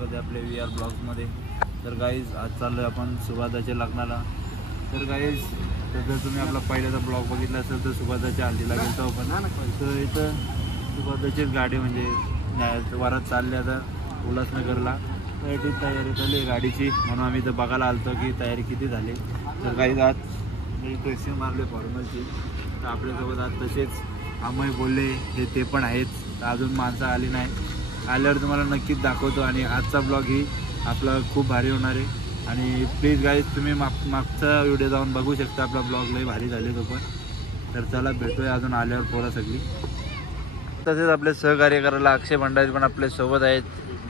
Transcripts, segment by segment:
स्वागत आहे आपल्या VR ब्लॉग्समध्ये। तर गाईज आज चाललो आहे आपण सुभाषदाच्या लग्नाला। तर गाईज जर तुम्ही आपला पहिल्याचा ब्लॉग बघितला असेल तर सुभाषदाच्या हल्दीला गेलो आपण। तर इथं सुभाषदाचीच गाडी म्हणजे वरात चालली आता उल्हासनगरला। तर ती तयारी झाली गाडीची, म्हणून आम्ही इथं बघायला आलतो की तयारी किती झाली। तर गाईज आज ड्रेसिंग मारले फॉर्मलची। तर आपल्यासोबत आज तसेच आम्ही बोलले ते पण आहेत। तर अजून माणसं आली नाही, आल्यावर तुम्हाला नक्कीच दाखवतो। आणि आजचा ब्लॉग ही आपला खूप भारी होणार आहे। आणि प्लीज गाईज तुम्ही मागचा व्हिडिओ जाऊन बघू शकता, आपला ब्लॉग लई भारी झाले तो पण। तर चला भेटूया अजून आल्यावर पोरं सगळी। तसेच आपले सहकार्य करायला अक्षय भंडारी पण आपल्या सोबत आहेत।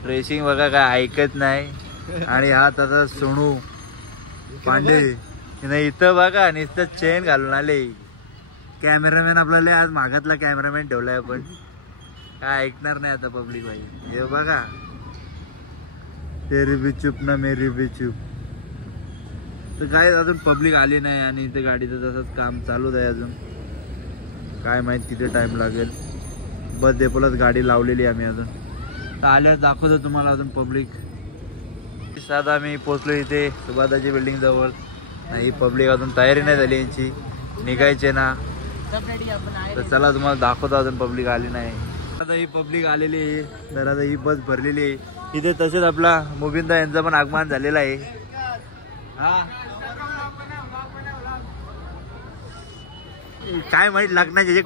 ड्रेसिंग बघा काय ऐकत नाही। आणि हा त्याचा सोनू पांडे नाही इथं बघा नुसतं चेन घालून आले। कॅमेरामॅन आपल्याला आज मागातला कॅमेरामॅन ठेवलाय आपण, काय ऐकणार नाही आता पब्लिक भाई। हे बघा तेरी भी चुप ना मेरी भी चुप। तर काय अजून पब्लिक आली नाही आणि इथे गाडीचं तसंच काम चालूच आहे अजून, काय माहित किती टाइम लागेल। बस डेपोलाच गाडी लावलेली आम्ही अजून, आल्यावर दाखवतो तुम्हाला अजून पब्लिक। साधा आम्ही पोहोचलो इथे सुभाषदाची बिल्डिंग जवळ। नाही पब्लिक अजून तयारी नाही झाली यांची, निघायचे ना। तर चला तुम्हाला दाखवतो, अजून पब्लिक आली नाही। आता ही पब्लिक आलेली आहे, तर आता ही बस भरलेली आहे इथे। तसेच आपला मुबिंदा यांचा पण आगमन झालेला आहे। काय माहित लग्नाचे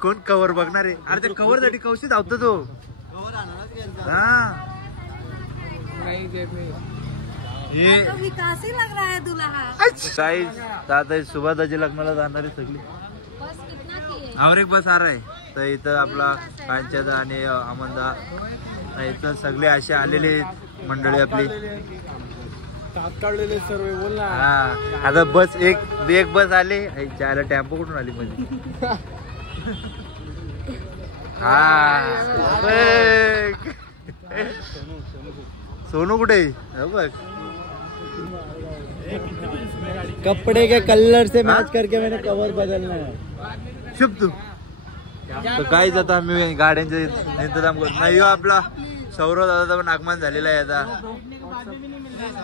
कोण कव्हर बघणार आहे? अरे ते कव्हर साठी कौशिक धावतो तो। विकासही लग रहा है दुल्हा। काही आता सुभाषदाच्या लग्नाला जाणारे सगळी और एक बस आ रहा है। तर इथं आपला कांचदा आणि अमंदा इथं सगळे असे आलेले मंडळी आपली काढलेले सर्व बोल ना। हा आता बस एक बस आले, चायला टेम्पो कुठून आली म्हणजे। हा सोनू कुठे बघ, कपड़े के कलर से मैच करके मैंने कवर बदलना है। शुभ तू तर काय जाता मी गाड्यांचे इंतजाम करतो। नाही आपला सौरव दादाचा पण आगमन झालेला आहे आता।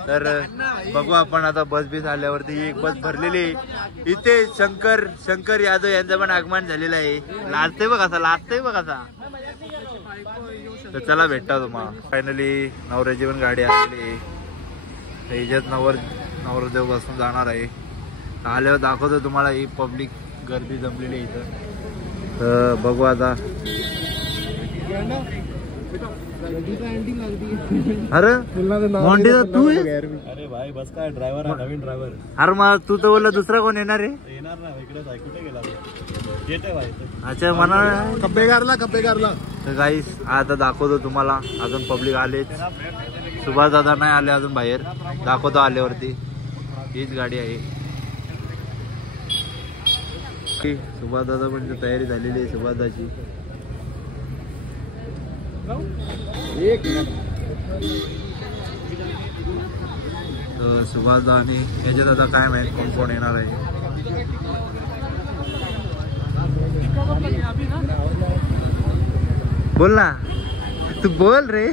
तर बघू आपण आता बस बीस आल्यावरती एक बस भरलेली आहे इथे। शंकर यादव यांचं पण आगमन झालेलं आहे। लाजतंय बघ असा। तर चला भेटता तुम्हाला। फायनली नवऱ्याची पण गाडी आलेली आहे, हिच्यात नवरदेव बसून जाणार आहे। आल्यावर दाखवतो तुम्हाला ही पब्लिक गर्दी जमलेली आहे इथं। तर बघू आता। अरे मोंडीचा तू आहे? अरे भाई बस काय ड्रायव्हर आहे, नवीन ड्रायव्हर। अरे मग तू तर बोलला दुसरा कोण येणार आहे? येणार ना इकडेच आहे, कुठे गेला येते भाई। अच्छा म्हणा कब्बेगारला। तर गाईस आता दाखवतो तुम्हाला, अजून पब्लिक आलेच। सुभाष दादा नाही आले अजून बाहेर, दाखवतो आल्यावरती। हीच गाडी आहे सुभाष दादा पण तयारी झालेली आहे सुभाषदाची। सुभाष दा आणि याच्यात आता काय माहित कोण येणार आहे। बोल ना तू, बोल रे।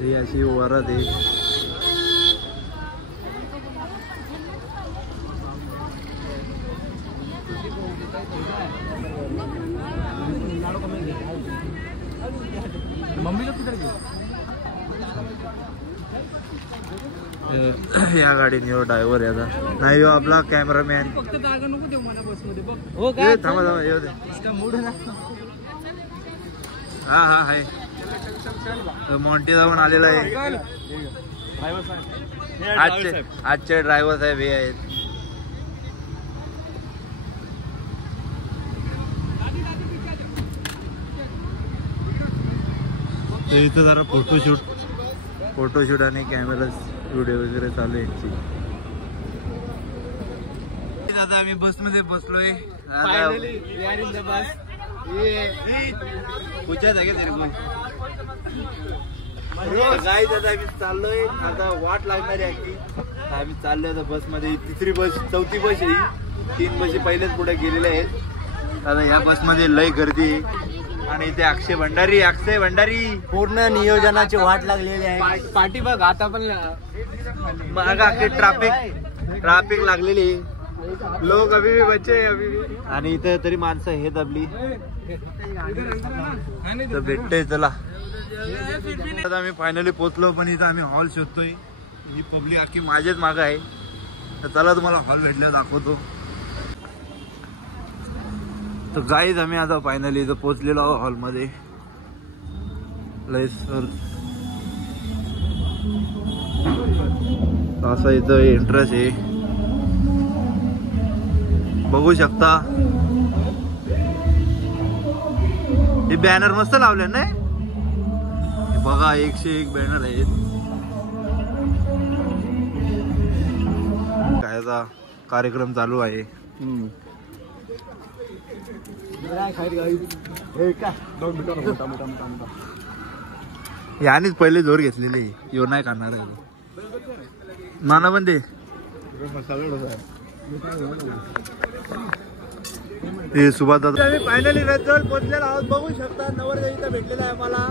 ही अशी वरात आहे। या गाडीने ड्रायव्हर आहे आता, नाही आपला कॅमेरामॅन। फक्त जागा नको देऊ मला बस मध्ये बघ। हो काय थांबा येऊ दे। हा आहे मॉन्टी जाऊन आलेला आहे। आजचे ड्रायव्हर साहेब हे आहेत। इथं जरा फोटोशूट आणि कॅमेरा व्हिडिओ वगैरे चालू आहे यांची। आता आम्ही बस मध्ये बसलोय। गाईज आता आम्ही चाललोय, आता वाट लागणार आहे। आम्ही चाललोय आता बस मध्ये, चौथी बस आहे। 3 बसी पहिलेच पुढे गेलेल्या आहेत। आता या बस मध्ये लय गर्दी आहे। आणि इथे अक्षय भंडारी पूर्ण नियोजनाची वाट लागलेली आहे. पाठी बघ आता पण मागा ट्रॅफिक लागलेली. लोक अभी भी बच्चे अभी भी. आणि इथे तरी माणसं हे दबली तर भेटतंय. चला आता आम्ही फायनली पोहोचलो, पण इथं आम्ही हॉल शोधतोय. ही पब्लिक अख्खी माझ्याच मागं आहे. तर चला तुम्हाला हॉल भेटल्यावर दाखवतो. तर गाईज आम्ही आता फायनली इथं पोहोचलेलो आहोत हॉलमध्ये. असं इथं एंट्रन्स आहे, बघू शकता. हे बॅनर मस्त लावले ना, बघा 101 बॅनर आहेत. कायचा कार्यक्रम चालू आहे. यानेच पहिले जोर घेतलेले, यो नाही करणार नाना पण ते सुभाष दादा. आम्ही फायनली रजौल पोहोचलेलो आहोत, बघू शकता. नवरदेव इथं भेटलेला आहे मला.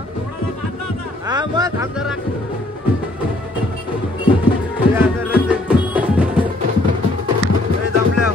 हा मग जरा जमल्या.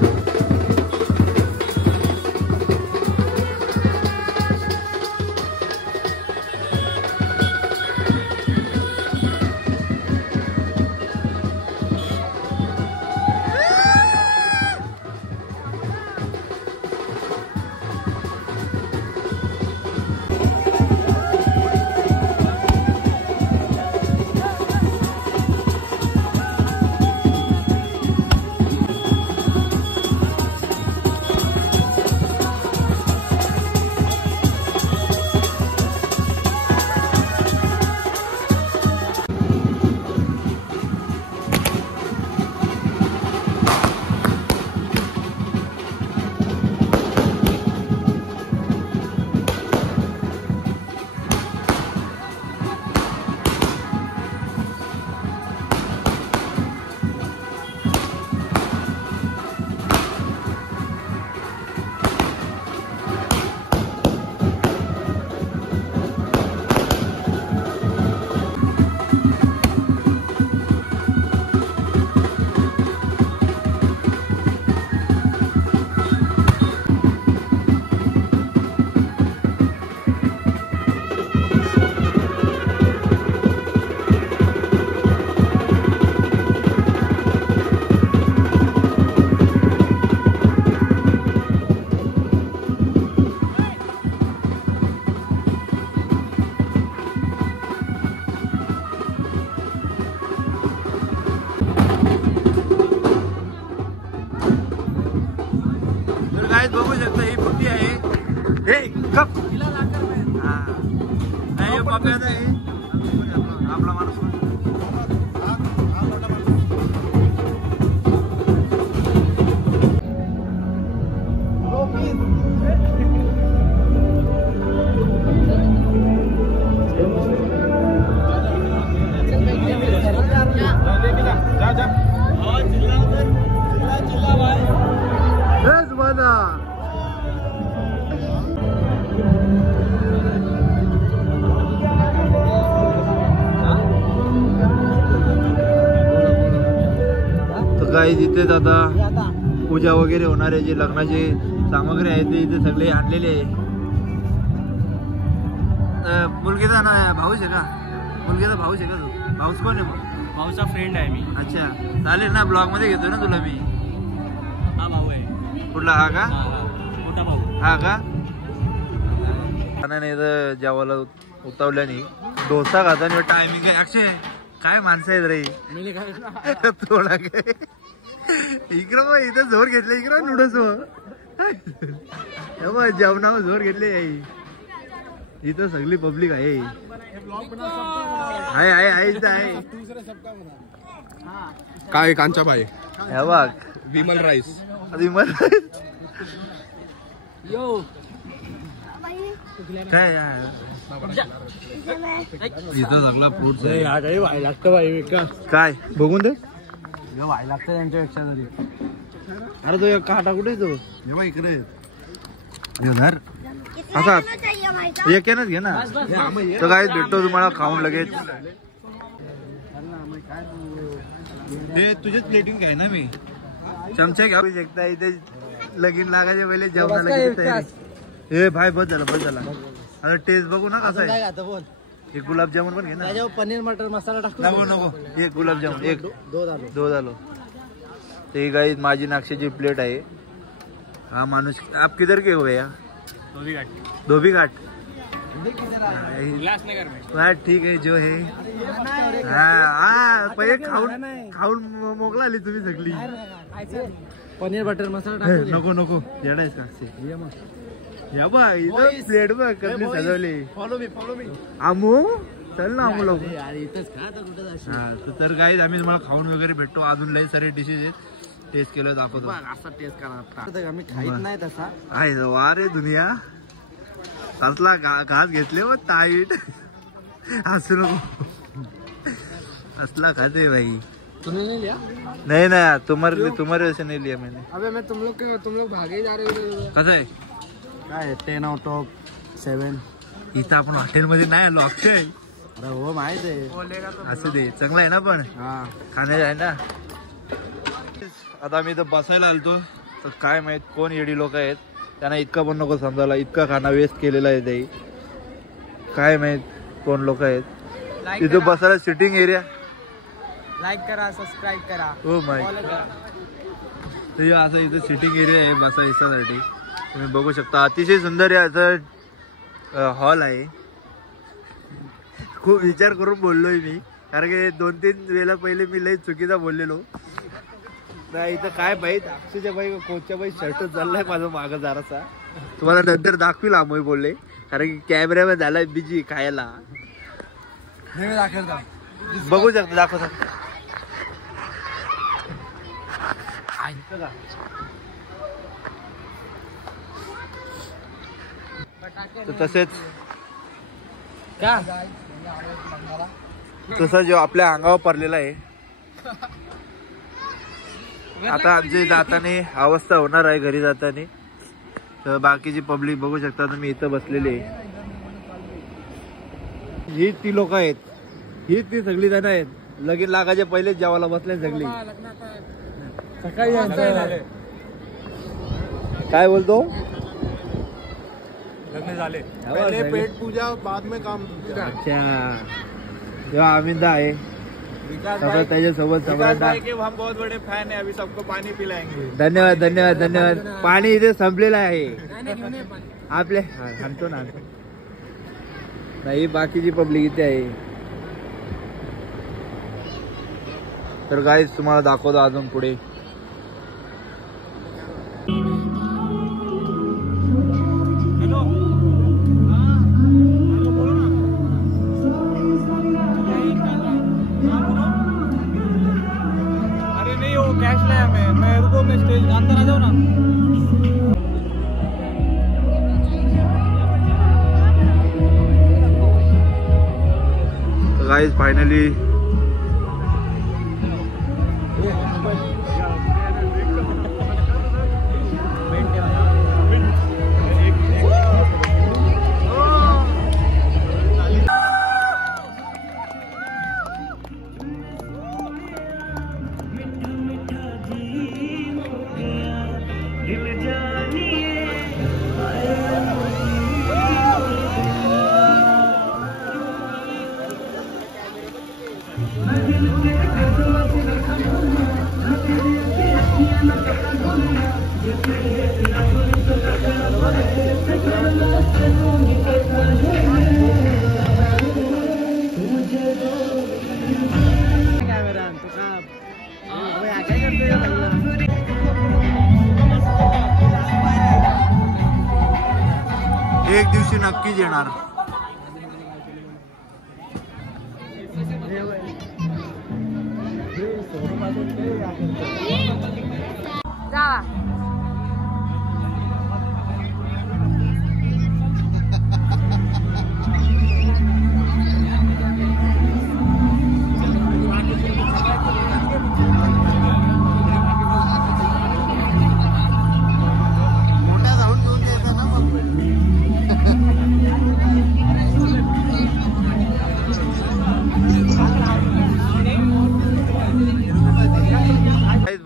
बघू शकता ही पुट्टी आहे. हे कप नाही पप्याचा आहे आपला माणूस. काही तिथेच आता पूजा वगैरे होणारे जे लग्नाचे सामग्री आहे ते इथे सगळे आणलेले आहे. मुलगीचा ना भाऊच आहे का? मुलगीचा भाऊच आहे का? तू भाऊच कोण आहे? मग भाऊचा फ्रेंड आहे मी. अच्छा चालेल ना, ब्लॉग मध्ये घेतो ना तुला मी. हा भाऊ आहे. कुठला? हा का? मोठा भाऊ. हा का? इथं जेवायला उतावल्याने डोसा खाताना टायमिंग आहे. अक्षय काय माणसं आहेत रे. थोडा काय इकडं मग इथं जोर घेतले. इकडं नूडल्स जेवणावर जोर घेतले. इथं सगळी पब्लिक आहे. काय कांचा भाई हे बघ विमल राईस. विमल काय इथं सगळा फ्रूट काय बघून दे. व्हायला लागतं त्यांच्यापेक्षा तरी. अरे तो काटा कुठे तो? इकडे घेणार असा एकच घे ना. तर काय भेटतो तुम्हाला खाऊन लगेच. हे तुझेच प्लेटिंग घ्याय ना मी. चमचा घेऊ शकता इथे लगीन लागायचे पहिले जेवणाला. हे भाई बस झाला. आता टेस्ट बघू ना कसा आहे. बोल एक गुलाबजामुन पण घे ना. पनीर मटर मसाला टाकू नको एक गुलाबजामुन एक दो झालो. ते गाई माझी नाक्षाची प्लेट आहे. हा माणूस आप किधर के हुए यार. धोबी घाट. ठीक आहे जो हे. हा पहिले खाऊन मोकला आली तुम्ही सगळी. पनीर बटर मसाला नको येडायस का. या बा इथं प्लेट बघ कसली सजवली. फॉलो मी आमू चल ना आमू लोक. इथंच खा तर कुठं हा तर गाईज आम्ही तुम्हाला खाऊन वगैरे भेटतो. अजून लई सारे डिशेस आहेत. टेस्ट केलं दाखवतो. असा टेस्ट करा. आम्ही खाईत नाही तसा. आहे वा रे दुनिया. असला घास घेतले व ताईट. असू नको. असला खाते भाई. तूने नहीं लिया? नहीं तुम्हारे वैसे नहीं लिया मैंने. अबे मैं तुम लोग भागे जा रहे हो. कसं आहे काय 10 out of 7. इथं आपण हॉटेलमध्ये नाही आलो अक्षय. अरे हो माहित आहे. असं दे चांगला आहे ना पण खाण्याचं आहे ना. आता आम्ही इथं बसायला आलतो तर काय माहित कोण येडी लोक आहेत. त्यांना इतका पण नको समजायला. इतका खाना वेस्ट केलेला आहे ते. काय माहित कोण लोक आहेत. इथं बसायला सिटिंग एरिया. लाईक करा सबस्क्राईब करा. हो माय. तर असं इथं सिटिंग एरिया आहे बसायसाठी. तुम्ही बघू शकता अतिशय सुंदर याचं हॉल आहे. खूप विचार करून बोललोय मी कारण की 2-3 वेळेला पहिले मी लई चुकीचा बोललेलो. इथं काय बाई अक्षयच्या बाई कोचच्या बाई शर्ट चाललाय माझं मागं जरासा. तुम्हाला नंतर दाखवील आम्ही बोलले कारण की कॅमेऱ्यामध्ये झालाय बिजी खायला. बघू शकता दाखव. तसेच तसं जो आपल्या अंगावर पडलेला आहे. आता आमची जाताना अवस्था होणार आहे घरी जाताना. तर बाकीची पब्लिक बघू शकता तुम्ही इथं बसलेली आहे. ही ती लोक आहेत. ही ती सगळी जण आहेत. लगीन लागायच्या पहिले जेवायला बसले सगळी. सकाळी काय बोलतो. लग्न झाले पहिले पेट पूजा बाद में काम. अच्छा जेव्हा आमिंदा आहे त्याच्यासोबत हम बहुत बड़े फैन है. अभी सबको पानी पिलाएंगे. धन्यवाद. पाणी इथे संपलेलं आहे आपले. आणतो ना नाही बाकीची पब्लिक इथे आहे. तर गाईज तुम्हाला दाखवतो अजून पुढे. कैश लाया मैं रुको मैं स्टेज अंदर आ जाऊँ ना. गाइस फाइनली एक दिवशी नक्कीच येणार.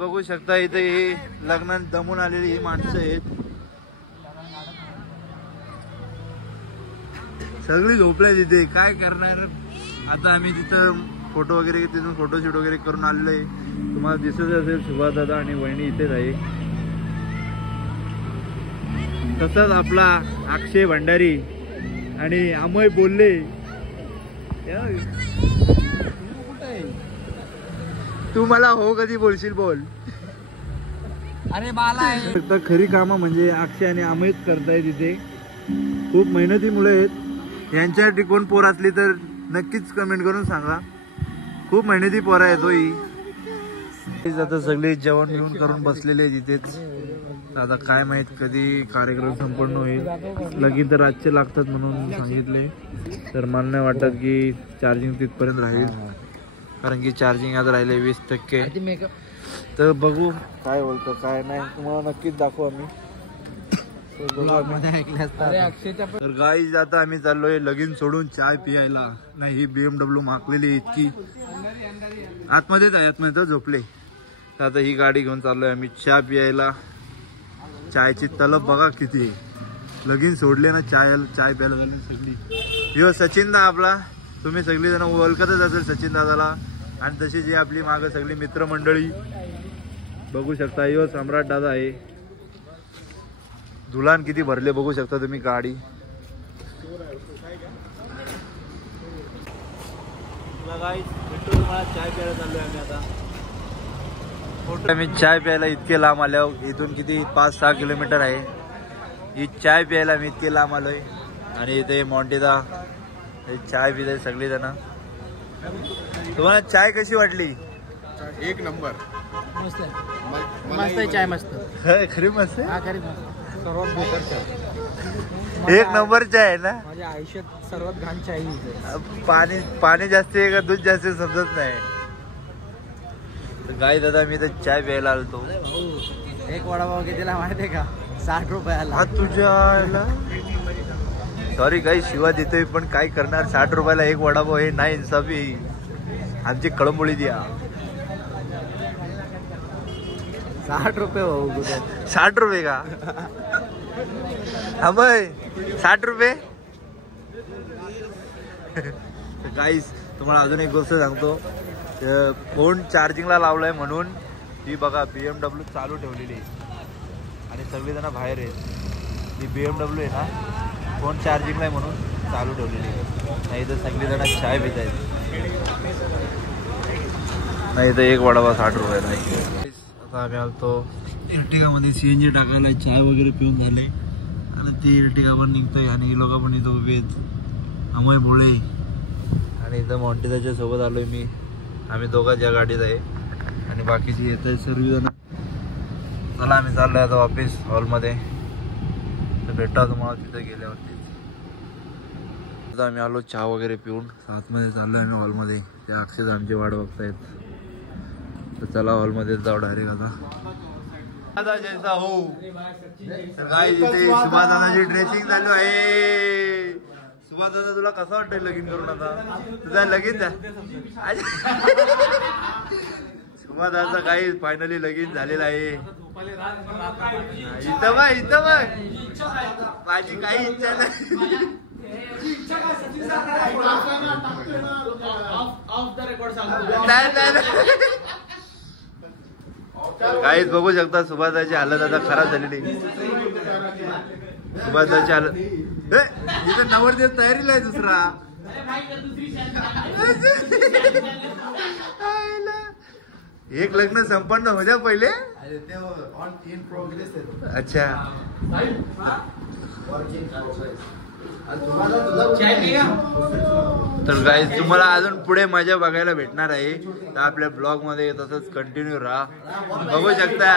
बघू शकता इथे ही लग्नात दमून आलेली ही माणसं आहेत. सगळी झोपल्या तिथे. काय करणार आता. आम्ही तिथं फोटो वगैरे तिथून फोटोशूट वगैरे करून आलेलो आहे. तुम्हाला दिसत असेल सुभाष दादा आणि वहिनी इथेच आहे. तसंच आपला अक्षय भंडारी आणि अमय बोलले. तू मला हो कधी बोलशील बोल. अरे बाला आहे. फक्त खरी कामं म्हणजे अक्षय आणि अमयच करताय तिथे. खूप मेहनती मुलं आहेत. यांच्यासाठी कोण पोर असली तर नक्कीच कमेंट करून सांगा. खूप मेहनती पोरं आहेत ही. आता सगळे जेवण बिवण करून बसलेले तिथेच. आता काय माहित कधी कार्यक्रम संपन्न होईल. लगीन तर रातचे लागतात म्हणून सांगितले. तर मला नाही वाटत की चार्जिंग तिथपर्यंत राहील. कारण की चार्जिंग आज राहिले 20%. तर बघू काय बोलतो काय नाही. तुम्हाला नक्कीच दाखवू आम्ही. तर गाईज आता आम्ही चाललोय लगीन सोडून चाय पियायला. नाही ही BMW मागलेली इतकी आतमध्येच आहे. आतमध्ये तर झोपले. तर आता ही गाडी घेऊन चाललोय आम्ही चहा पियायला. चायची तलब बघा किती. लगीन सोडले ना चाय प्यायला झाली सगळी. यो सचिन दा आपला. तुम्ही सगळी जण ओळखतच असेल सचिन दादाला. आणि तशी जी आपली मागं सगळी मित्रमंडळी बघू शकता. यो सम्राट दादा आहे. दुलान किती भरले बघू शकता तुम्ही गाडी. तुम्हाला चाय प्यायला चाललोय आम्ही आता. आम्ही चाय प्यायला इतके लांब आल्यावर इथून किती 5-6 किलोमीटर आहे. ही चाय प्यायला मी इतके लांब आलोय. आणि इथे मॉन्टेदा चाय पित सगळी जण. तुम्हाला चाय कशी वाटली? एक नंबर. मस्त आहे चाय. मस्त खरी मस्त आहे. हा खरी मस्त. सर्वात बेकार चाय. एक नंबर चाय आहे ना. माझ्या आयुष्यात सर्वात घाण चाय ही. पाणी जास्त आहे का दूध जास्त समजत नाही. गाय दादा मी तर चाय प्यायला आलतो. एक वडापाव कितीला माहिती आहे का? 60 रुपयाला. तुझ्या सॉरी काही शिवा देतोय पण काय करणार. 60 रुपयाला एक वडापाव हे नाही इन्साफी. आमची कळंबोळी द्या. 60 रुपये भाऊ. 60 रुपये का? हा बाय 60 रुपये. गाईस तुम्हाला अजून एक गोष्ट सांगतो. फोन चार्जिंगला लावलाय म्हणून ही बघा BMW चालू ठेवलेली आहे. आणि सगळेजण बाहेर आहेत. ही BMW आहे ना फोन चार्जिंगला आहे म्हणून चालू ठेवलेली आहे. नाही तर सगळेजण चाय पित आहेत. नाही तर एक वडापाव 60 रुपयाला आहे. आता आम्ही आलतो इर्टिगामध्ये CNG टाकायला. चाय वगैरे पिऊन झाले आणि ती इर्टिगा पण निघतोय. आणि ही लोक पण इथं उभे आहेत. अमय भोळे आणि इथं मॉन्टेदाच्या सोबत आलोय मी. आम्ही दोघांच्या गाडीत आहे आणि बाकीची येत आहे सर्वजण. चला आम्ही चाललोय आता ऑफिस हॉलमध्ये. तर भेटा तुम्हाला तिथे गेल्यावरतीच. आता आम्ही आलो चहा वगैरे पिऊन. आतमध्ये चाललोय आम्ही हॉलमध्ये. त्या अक्षय आमची वाट बघतायत. तर चला हॉलमध्ये जाऊ डायरेक्ट आता. जैसा हो तर काय तिथे सुभाषदादाची ड्रेसिंग चालू आहे. सुभाष दादा तुला कसं वाटतंय लगीन करून? आता तुझा लगीन द्या. सुभाष दादाचं काही फायनली लगीन झालेलं आहे. इथं बघ माझी काही इच्छा नाही. काहीच बघू शकता सुभाषदाची हालत आता खराब झालेली. सुभाषदाची हालत इथं नवरदेव तयारीला आहे दुसरा. एक लग्न संपन्न हो द्या पहिले. अच्छा तर गाईज तुम्हाला अजून पुढे मजा बघायला भेटणार आहे. तर आपल्या ब्लॉग मध्ये तसंच कंटिन्यू राहा. बघू शकता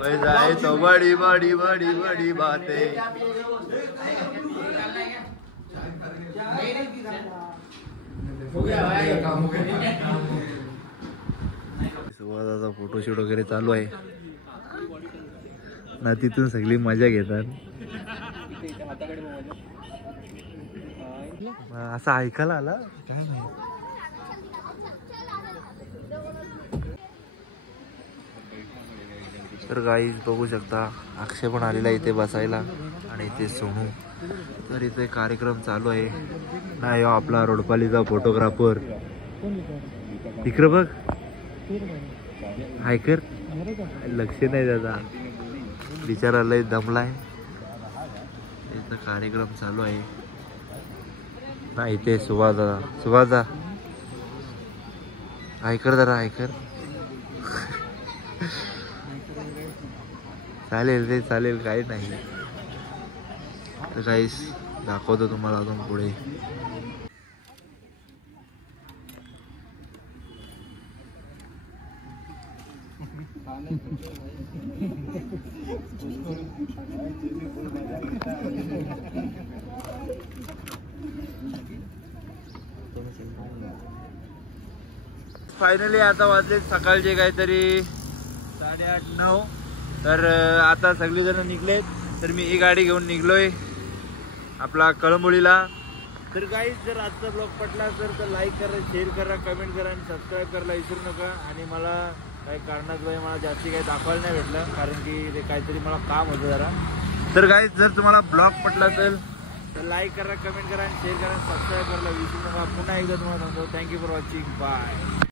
पैसा आहे तो बडी बडी बडी बडी बात आहे. सुवादाचा फोटोशूट वगैरे चालू आहे ना. तिथून सगळी मजा घेतात. असं ऐकायला आला काय नाही. तर गाईज बघू शकता अक्षय पण आलेला इथे बसायला आणि इथे सोनू. तर इथे कार्यक्रम चालू आहे. नाही हो आपला रोडपालीचा फोटोग्राफर इकडं बघ. हायकर लक्ष नाही त्याचा बिचारा लय दमलाय. इथं कार्यक्रम चालू आहे ना. इथे सुभाषदा हायकर जरा हायकर. चालेल रे चालेल काही नाही. तर काहीच दाखवतो तुम्हाला अजून पुढे. फायनली आता वाजले सकाळचे काहीतरी 8:30-9. तर आता सगळेजण निघलेत. तर मी ही गाडी घेऊन निघलोय आपला कळंबोलीला. तर गाईज जर आजचा ब्लॉग पटला तर लाईक करा, शेअर करा, कमेंट करा आणि सबस्क्राईब करायला विसरू नका. आणि मला काही कारणाद्वारे मला जास्ती काही दाखवायला नाही भेटलं कारण की ते काहीतरी मला काम होतं जरा. तर गाईज जर तुम्हाला ब्लॉग पटला असेल तर लाईक करा, कमेंट करा आणि शेअर करा, सबस्क्राईब करायला विसरू नका. पुन्हा एकदा तुम्हाला सांगतो थँक्यू फॉर वॉचिंग. बाय.